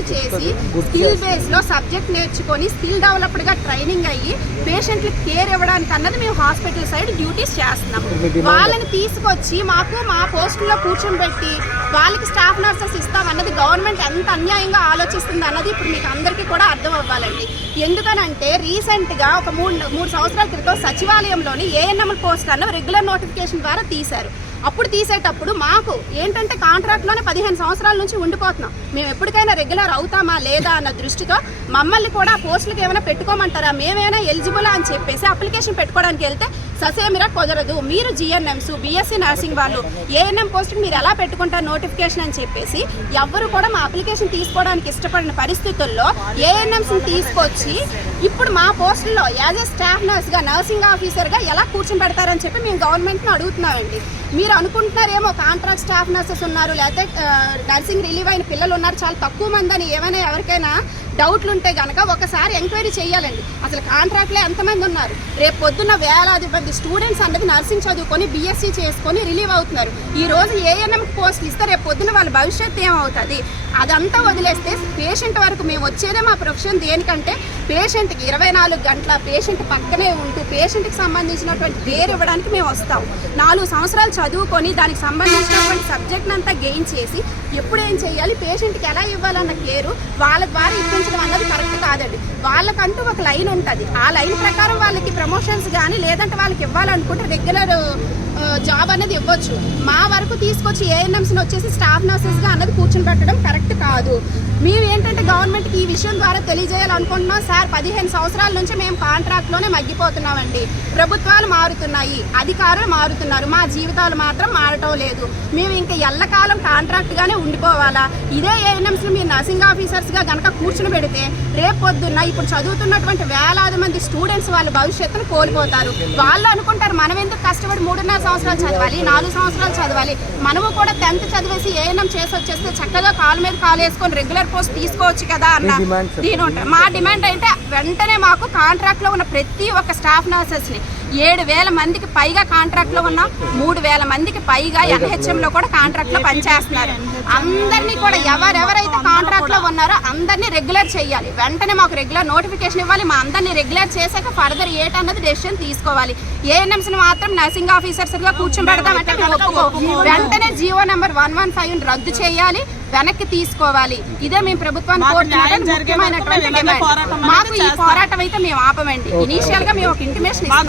Course చేసి skill బేస్లో subject నేర్చుకొని స్కిల్ డెవలప్డ్గా ట్రైనింగ్ అయ్యి పేషెంట్లకు కేర్ ఇవ్వడానికి అన్నది మేము హాస్పిటల్ సైడ్ డ్యూటీస్ చేస్తున్నాం. వాళ్ళని తీసుకొచ్చి మాకు మా పోస్టుల్లో కూర్చోబెట్టి వాళ్ళకి స్టాఫ్ నర్సెస్ ఇస్తామన్నది గవర్నమెంట్ ఎంత అన్యాయంగా ఆలోచిస్తుంది అన్నది ఇప్పుడు మీకు అందరికీ కూడా అర్థం అవ్వాలండి. ఎందుకనంటే రీసెంట్గా ఒక మూడు సంవత్సరాల క్రితం సచివాలయంలోని ఏఎన్ఎం పోస్ట్ అన్న రెగ్యులర్ నోటిఫికేషన్ ద్వారా తీశారు. అప్పుడు తీసేటప్పుడు మాకు ఏంటంటే కాంట్రాక్ట్లోనే 15 సంవత్సరాల నుంచి ఉండిపోతున్నాం. మేము ఎప్పటికైనా రెగ్యులర్ అవుతామా లేదా అన్న దృష్టితో మమ్మల్ని కూడా పోస్టులకు ఏమైనా పెట్టుకోమంటారా, మేమైనా ఎలిజిబులా అని చెప్పేసి అప్లికేషన్ పెట్టుకోవడానికి వెళ్తే ససేమిరా కుదరదు, మీరు జిఎన్ఎంస్ బీఎస్సీ నర్సింగ్ వాళ్ళు ఏఎన్ఎం పోస్టుకి మీరు ఎలా పెట్టుకుంటారు నోటిఫికేషన్ అని చెప్పేసి ఎవ్వరు కూడా మా అప్లికేషన్ తీసుకోవడానికి ఇష్టపడిన పరిస్థితుల్లో ఏఎన్ఎంస్ని తీసుకొచ్చి ఇప్పుడు మా పోస్టుల్లో యాజ్ ఏ స్టాఫ్ నర్స్గా నర్సింగ్ ఆఫీసర్గా ఎలా కూర్చొని పెడతారని చెప్పి మేము గవర్నమెంట్ని అడుగుతున్నామండి. మీరు అనుకుంటున్నారేమో కాంట్రాక్ట్ స్టాఫ్ నర్సెస్ ఉన్నారు, లేకపోతే నర్సింగ్ రిలీవ్ అయిన పిల్లలు ఉన్నారు, చాలా తక్కువ మంది అని ఏమైనా ఎవరికైనా డౌట్లు ఉంటే కనుక ఒకసారి ఎంక్వైరీ చేయాలండి. అసలు కాంట్రాక్ట్లో ఎంతమంది ఉన్నారు, రేపు పొద్దున్న వేలాది మంది స్టూడెంట్స్ అన్నది నర్సింగ్ చదువుకొని బీఎస్సీ చేసుకొని రిలీవ్ అవుతున్నారు. ఈ రోజు ఏఎన్ఎం పోస్టులు ఇస్తే రేపు పొద్దున్న వాళ్ళ భవిష్యత్తు ఏమవుతుంది? అదంతా వదిలేస్తే పేషెంట్ వరకు మేము వచ్చేదే మా ప్రొఫెషన్ దేనికంటే పేషెంట్కి 24 గంటల పేషెంట్ పక్కనే ఉంటూ పేషెంట్కి సంబంధించినటువంటి కేర్ ఇవ్వడానికి మేము వస్తాం. 4 సంవత్సరాలు చదువుకొని దానికి సంబంధించినటువంటి సబ్జెక్ట్ అంతా గెయిన్ చేసి ఎప్పుడు ఏం చేయాలి, పేషెంట్కి ఎలా ఇవ్వాలన్న కేరు వాళ్ళ ద్వారా ఇప్పించడం అన్నది కరెక్ట్ కాదండి. వాళ్ళకంటూ ఒక లైన్ ఉంటుంది, ఆ లైన్ ప్రకారం వాళ్ళకి ప్రమోషన్స్ కానీ లేదంటే వాళ్ళకి ఇవ్వాలనుకుంటే రెగ్యులర్ జాబ్ అనేది ఇవ్వచ్చు. మా వరకు తీసుకొచ్చి ఏఎన్ఎంస్ని వచ్చేసి స్టాఫ్ నర్సెస్గా అన్నది కూర్చొని పెట్టడం కరెక్ట్ కాదు. మేము ఏంటంటే గవర్నమెంట్కి ఈ విషయం ద్వారా తెలియజేయాలనుకుంటున్నాం. సార్ 15 సంవత్సరాల నుంచి మేము కాంట్రాక్ట్లోనే మగ్గిపోతున్నామండి. ప్రభుత్వాలు మారుతున్నాయి, అధికారులు మారుతున్నారు, మా జీవితాలు మాత్రం మారటం లేదు. మేము ఇంకా ఎల్లకాలం కాంట్రాక్ట్గానే ఉండిపోవాలా? ఇదే ఏఎన్ఎంస్ని మీరు నర్సింగ్ ఆఫీసర్స్గా కనుక కూర్చుని పెడితే రేపు పొద్దున్న ఇప్పుడు చదువుతున్నటువంటి వేలాది మంది స్టూడెంట్స్ వాళ్ళ భవిష్యత్తును కోల్పోతారు. వాళ్ళు అనుకుంటారు మనం ఎందుకు కష్టపడి 3.5 సంవత్సరాలు చదవాలి, 4 సంవత్సరాలు చదవాలి, మనము కూడా 10th చదివేసి ఏఎన్ఎం చేసి వచ్చేస్తే చక్కగా కాలు మీద కాలు వేసుకొని రెగ్యులర్ పోస్ట్ తీసుకోవచ్చు కదా అన్న దీని ఉంటుంది. మా డిమాండ్ అంటే వెంటనే మాకు కాంట్రాక్ట్లో ఉన్న ప్రతి ఒక్క స్టాఫ్ నర్సెస్ని 7,000 మందికి పైగా కాంట్రాక్ట్లో ఉన్న 3,000 మందికి పైగా ఎన్హెచ్ఎంలో కూడా కాంట్రాక్ట్లో పనిచేస్తున్నారు. అందరినీ కూడా ఎవరెవరైతే కాంట్రాక్ట్లో ఉన్నారో అందరినీ రెగ్యులర్ చేయాలి. వెంటనే మాకు రెగ్యులర్ నోటిఫికేషన్ ఇవ్వాలి. మా అందరినీ రెగ్యులర్ చేశాక ఫర్దర్ ఏటన్నది డెసిషన్ తీసుకోవాలి. ఏఎన్ఎంస్ని మాత్రం నర్సింగ్ ఆఫీసర్స్గా కూర్చోబెడతామంటే వెంటనే జీవో నెంబర్ 115 రద్దు చేయాలి, వెనక్కి తీసుకోవాలి. ఇదే మేము ప్రభుత్వాన్ని కోరుతున్నాం. ముఖ్యమైనటువంటి డిమాండ్. మాకు ఈ పోరాటం అయితే మేము ఆపమండి. ఇనీషియల్ గా మేము ఒక ఇంటిమేషన్ ఇస్తాం.